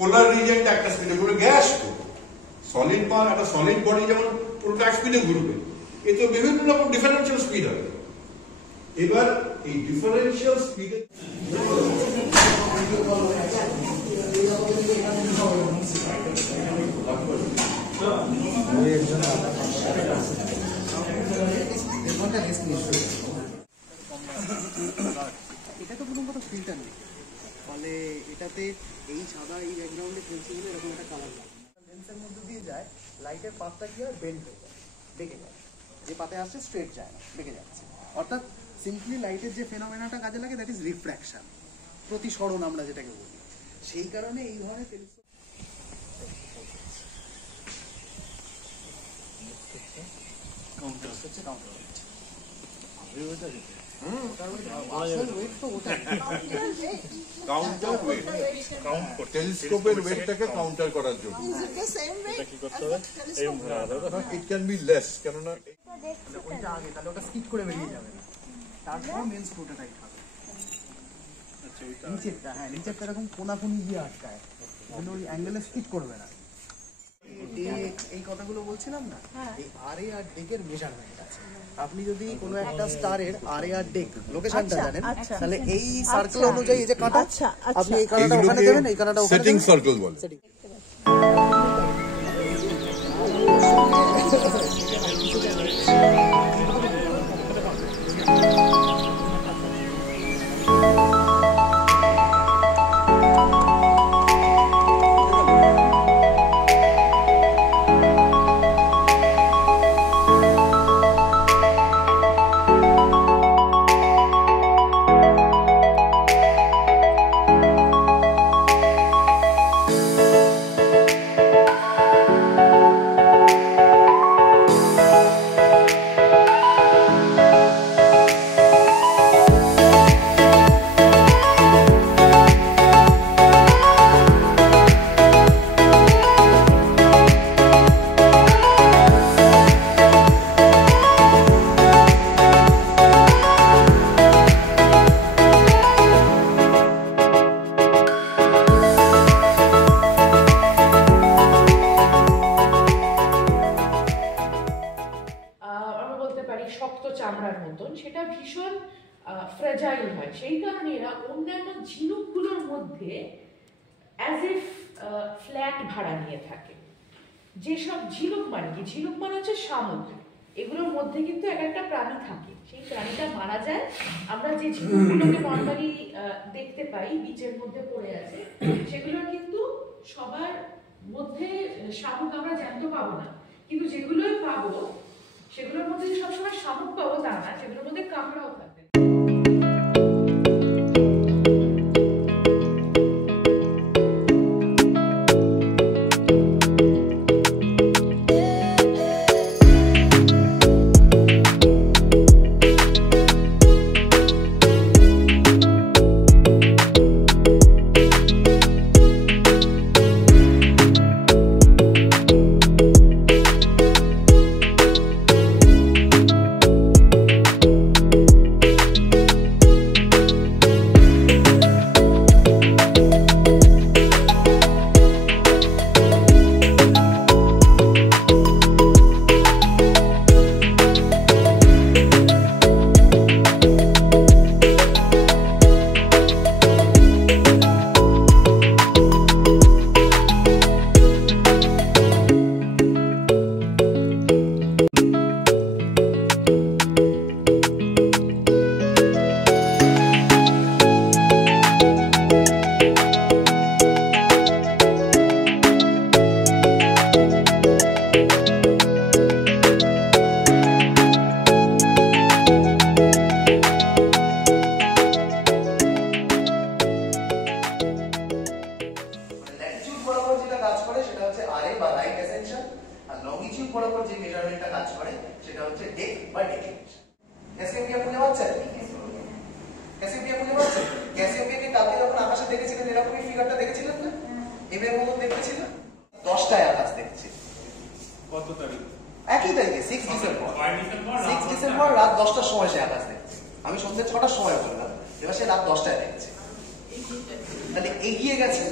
পোলার রিজিয়নটা একটা স্পিডে ঘুরবে, গ্যাস তো সলিড পাওয়ার একটা সলিড বডি যেমন পুরোটা এক স্পিডে ঘুরবে, এ তো বিভিন্ন রকম ডিফারেন্সিয়াল স্পিড হবে। এবার এই ডিফারেন্সিয়াল স্পিডে এটা তো প্রথম কথা ফিল্টার নেই, ফলে এটাতে এই সাদা এই ব্যাকগ্রাউন্ডে পেন্সিল এরকম একটা কালার লাগে। লেন্সের মধ্যে দিয়ে যায়, লাইটের পাতটা কি হয়, বেন্ড হয়ে যায়, বেঁকে যায়, যে পাতে আসছে স্ট্রেট যায় না, বেঁকে যাচ্ছে। অর্থাৎ সিম্পলি লাইটের যে ফেনোমেনাটা কাজে লাগে দ্যাট ইজ রিফ্র্যাকশন, প্রতিসরণ আমরা যেটাকে বলি। সেই কারণে এই ধরনের টেলিস্কোপ কাউন্টার হচ্ছে কাউন্টার টেলিস্কোপের ওয়েটটাকে কাউন্টার করার জন্য ইট ক্যান বি লেস, কেননা ওইটা আগে তাহলে ওটা স্কিপ করে বেরিয়ে যাবে না, তারপর মেন স্ক্রুটা টাইট হবে। নিচেরটা, হ্যাঁ নিচেরটা এরকম কোনাকুনি গিয়ে আটকায়, ওই অ্যাঙ্গেলে স্কিপ করবে না। এই কথাগুলো বলছিলাম না, এই আরএ আর ডেকের মেজারমেন্ট আছে। আপনি যদি কোনো একটা স্টারের আরএ আর ডেক লোকেশনটা জানেন, তাহলে এই সার্কেল অনুযায়ী এই যে কাঁটা, আপনি এই কাঁটাটা ওখানে দেবেন, এই কাঁটাটা ওখানে সেটিং সার্কেল বলে। শক্ত চামড়ার মতন, সেটা ভীষণ ফ্রেজাইল হয়। সেই কারণে এরা অন্যান্য ঝিনুকগুলোর মধ্যে অ্যাজ ইফ ফ্ল্যাট ভাড়া নিয়ে থাকে। যেসব ঝিনুক মানে কি, ঝিনুক মানে হচ্ছে শামুক, এগুলোর মধ্যে কিন্তু এক একটা প্রাণী থাকে। সেই প্রাণীটা মারা যায়, আমরা যে ঝিনুকগুলোকে নর্মালি দেখতে পাই বিচের মধ্যে পড়ে আছে, সেগুলোর কিন্তু সবার মধ্যে শামুক আমরা জ্যান্ত পাবো না, কিন্তু যেগুলোই পাবো সেগুলোর মধ্যে সবসময় শামুক পাবো তা না, সেগুলোর মধ্যে কামড়াও থাকবে। বরাবর যে মেজারমেন্টটা কাজ করে সেটা হচ্ছে ডেক বা ডেকেলেশন। ক্যাসিওপিয়া খুঁজে পাচ্ছেন? ক্যাসিওপিয়া খুঁজে পাচ্ছেন? ক্যাসিওপিয়াকে কালকে যখন আকাশে দেখেছিলেন এরকমই ফিগারটা দেখেছিলেন না? এম এর মতন দেখেছিলেন? 10টায় আকাশ দেখছে। কত তারিখ? একই তারিখে 6 ডিসেম্বর। 6 ডিসেম্বর রাত 10টার সময় সে আকাশ দেখছে। আমি সন্ধ্যে 6টার সময় বললাম, এবার সে রাত 10টায় দেখছে। তাহলে এগিয়ে গেছে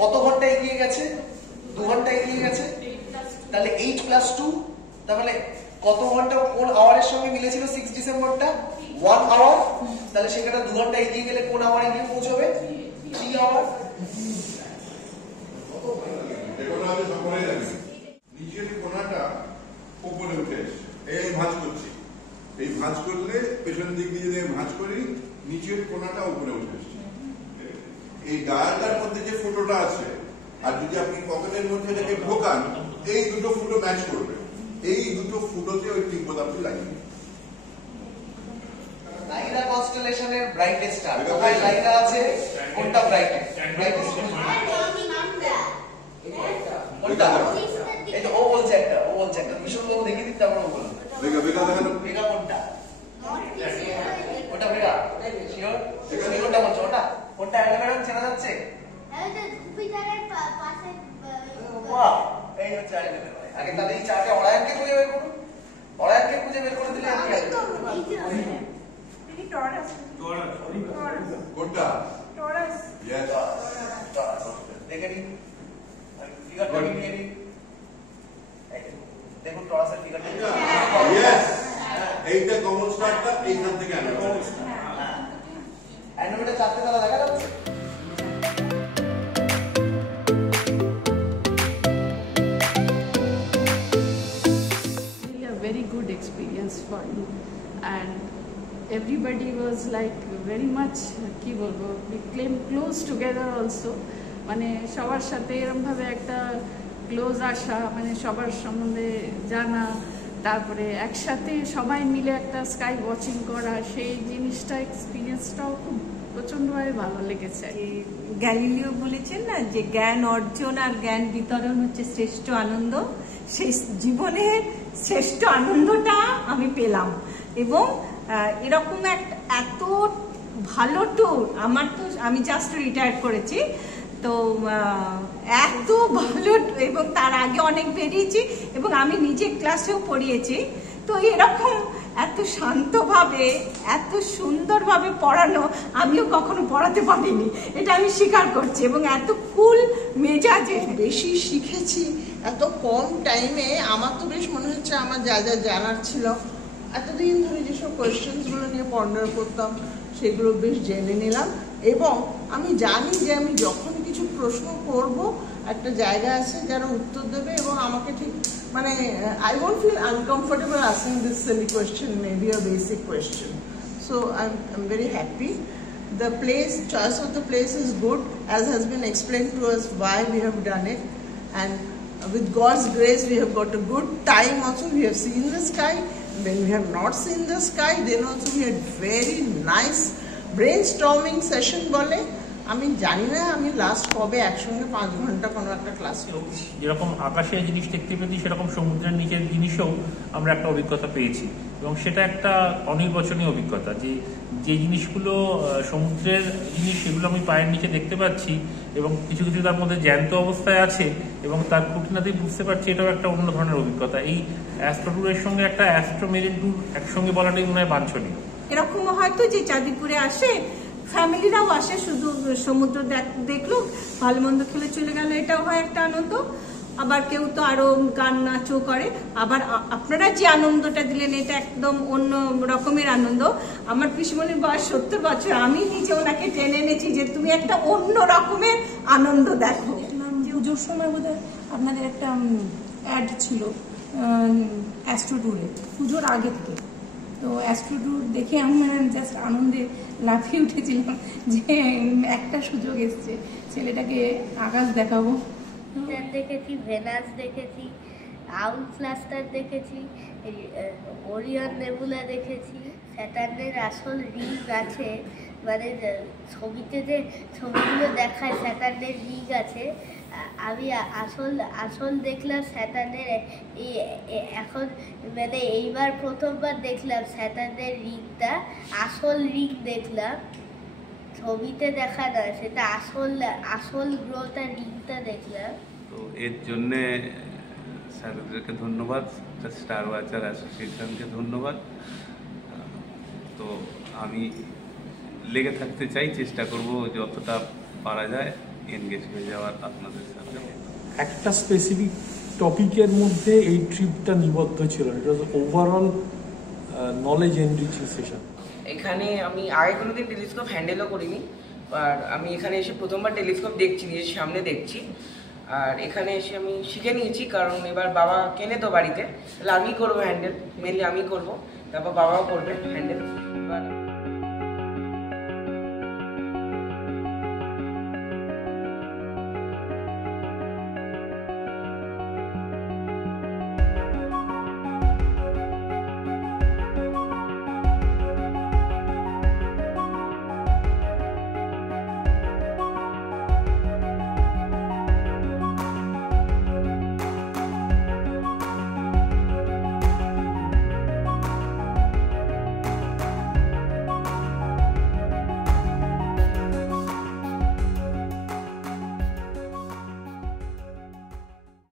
কত ঘন্টা এগিয়ে গেছে? 2 ঘন্টা এগিয়ে গেছে। তাহলে 8 + 2, তাহলে কত ঘন্টা কোন আওয়ারের সঙ্গে মিলেছিল 6 ডিসেম্বরটা? 1 আওয়ার। তাহলে সেখানে 2 ঘন্টা এগিয়ে গেলে কোন আওয়ারে গিয়ে পৌঁছবে? 3 আওয়ার। এগুলো আমি সকলেই জানি। নিচের কোণাটা উপরে উঠে এসে এই ভাঁজ করছি, এই ভাঁজ করলে পেছন দিক দিয়ে যদি ভাঁজ করি নিচের কোণাটা উপরে উঠে এসছে। এই ডায়ালটার মধ্যে যে ফুটোটা আছে, আর যদি আপনি পকেটের মধ্যে এটাকে ঢোকান, এই দুটো ফুটো ম্যাচ করবে। এই দুটো ফুটোতে ওই তিব্বত লাগিয়ে লাইরা কনস্টেলেশনের ব্রাইটেস্ট স্টার কোথায় লাইরা আছে? কোনটা ব্রাইটেস্ট? ব্রাইটেস্ট কোনটা? এই যে ও বলছে একটা ভীষণ লোক দেখে দিতে আমরা বলবো বেগা দেখেন বেগা কোনটা? ওটা বেগা শিওর? কোনটা বলছো? ওটা ম্যাডাম চেনা যাচ্ছে? বাহ, এই হচ্ছে আগে তাদের এই চারটে অরায়নকে খুঁজে বের করুন। অরায়নকে খুঁজে বের করে দিলে কি হবে? কোনটা? ইয়েস, দেখে নিন ফিগারটা নিয়ে নিন। দেখুন টরাসের ফিগারটা। ইয়েস, এইটা কমন স্টারটা এইখান থেকে আনবে। অ্যানোমিটার চারটে তারা দেখা যাচ্ছে। Very good experience for me, and everybody was like very much কি বলবো, we came close together also, মানে সবার সাথে এরকম ভাবে একটা ক্লোজ আসা, মানে সবার সম্বন্ধে জানা, তারপরে একসাথে সবাই মিলে একটা স্কাই ওয়াচিং করা, সেই জিনিসটা এক্সপিরিয়েন্সটাও খুব প্রচণ্ডভাবে ভালো লেগেছে। গ্যালিলিও বলেছেন না যে জ্ঞান অর্জন আর জ্ঞান বিতরণ হচ্ছে শ্রেষ্ঠ আনন্দ, সেই জীবনের শ্রেষ্ঠ আনন্দটা আমি পেলাম। এবং এরকম এত ভালো ট্যুর আমি জাস্ট রিটায়ার করেছি, তো এত ভালো, এবং তার আগে অনেক বেরিয়েছি এবং আমি নিজে ক্লাসেও পড়িয়েছি। তো এরকম এত শান্তভাবে এত সুন্দরভাবে পড়ানো আমিও কখনো পড়াতে পারিনি, এটা আমি স্বীকার করছি। এবং এত কুল মেজাজে বেশি শিখেছি এত কম টাইমে। আমার তো বেশ মনে হচ্ছে আমার যা যা জানার ছিল, এতদিন ধরে যেসব কোয়েশ্চেন্সগুলো নিয়ে পন্ডার করতাম সেগুলো বেশ জেনে নিলাম। এবং আমি জানি যে আমি যখন কিছু প্রশ্ন করব একটা জায়গা আছে যারা উত্তর দেবে, এবং আমাকে ঠিক মানে I won't feel uncomfortable asking this silly question, maybe a basic question. So I'm very happy. The choice of the place is good, as has been explained to us why we have done it, and with God's grace we have got a good time also. We have seen the sky. When we have not seen the sky, then also we had very nice brainstorming session বলে। আমি জানি না আমি last কবে একসঙ্গে 5 ঘন্টা কোনো একটা ক্লাস করছি। যেরকম আকাশের জিনিস দেখতে পেয়েছি, সেরকম সমুদ্রের নিচের জিনিসও আমরা একটা অভিজ্ঞতা পেয়েছি, এবং সেটা একটা অনির্বচনীয় অভিজ্ঞতা। যে জিনিসগুলো সমুদ্রের জিনিস, সেগুলো আমি পায়ের নিচে দেখতে পাচ্ছি, এবং কিছু কিছু তার মধ্যে জ্যান্ত অবস্থায় আছে, এবং তার খুঁটিনাটি বুঝতে পারছি, এটাও একটা অন্য ধরনের অভিজ্ঞতা। এই অ্যাস্ট্রো ট্যুরের সঙ্গে একটা অ্যাস্ট্রো মেরিন ট্যুর একসঙ্গে বলাটাই মনে হয় বাঞ্ছনীয়। এরকম হয়তো যে চাঁদিপুরে আসে, ফ্যামিলিরাও আসে, শুধু সমুদ্র দেখলো, ভালো মন্দ খেলে চলে গেল, এটাও হয় একটা আনন্দ। আবার কেউ তো আরো গান নাচও করে। আবার আপনারা যে আনন্দটা দিলেন এটা একদম অন্য রকমের আনন্দ। আমার পিসমনির বয়স 70 বছর, আমি নিজে ওনাকে টেনে এনেছি যে তুমি একটা অন্য রকমের আনন্দ দেখো। পুজোর সময় বোধহয় আপনাদের একটা অ্যাড ছিল অ্যাস্ট্রো ট্যুরে, পুজোর আগে থেকে। তো অ্যাস্ট্রো ট্যুর দেখে আমি জাস্ট আনন্দে লাফিয়ে উঠেছিলাম যে একটা সুযোগ এসছে, ছেলেটাকে আকাশ দেখাবো। দেখেছি, ভেনাস দেখেছি, আউল ক্লাস্টার দেখেছি, ওরিয়ন নেবুলা দেখেছি, স্যাটার্নের আসল রিং আছে, মানে ছবিতে যে ছবিগুলো দেখায় স্যাটার্নের রিং আছে। আমি আসল দেখলাম স্যাটার্নের, এখন মানে এইবার প্রথমবার দেখলাম স্যাটার্নের রিংটা, আসল রিং দেখলাম, ছবিতে দেখা নয়, সেটা আসল গ্রহটা রিংটা দেখলাম। তো এর জন্যে স্যারদেরকে ধন্যবাদ, স্টার ওয়াচার অ্যাসোসিয়েশনকে ধন্যবাদ। তো আমি লেগে থাকতে চাই, চেষ্টা করব যতটা পারা যায় এনগেজ হয়ে যাওয়ার আপনাদের সাথে। একটা স্পেসিফিক টপিকের মধ্যে এই ট্রিপটা নিবদ্ধ ছিল, ইট ওয়াজ ওভারঅল নলেজ এনরিচিং সেশন। এখানে আমি আগে কোনোদিন টেলিস্কোপ হ্যান্ডেলও করিনি, আর আমি এখানে এসে প্রথমবার টেলিস্কোপ দেখছি, নিজের সামনে দেখছি। আর এখানে এসে আমি শিখে নিয়েছি, কারণ এবার বাবা কেনে তো বাড়িতে, তাহলে আমি করবো হ্যান্ডেল, মেনলি আমি করবো, তারপর বাবাও করবে হ্যান্ডেল।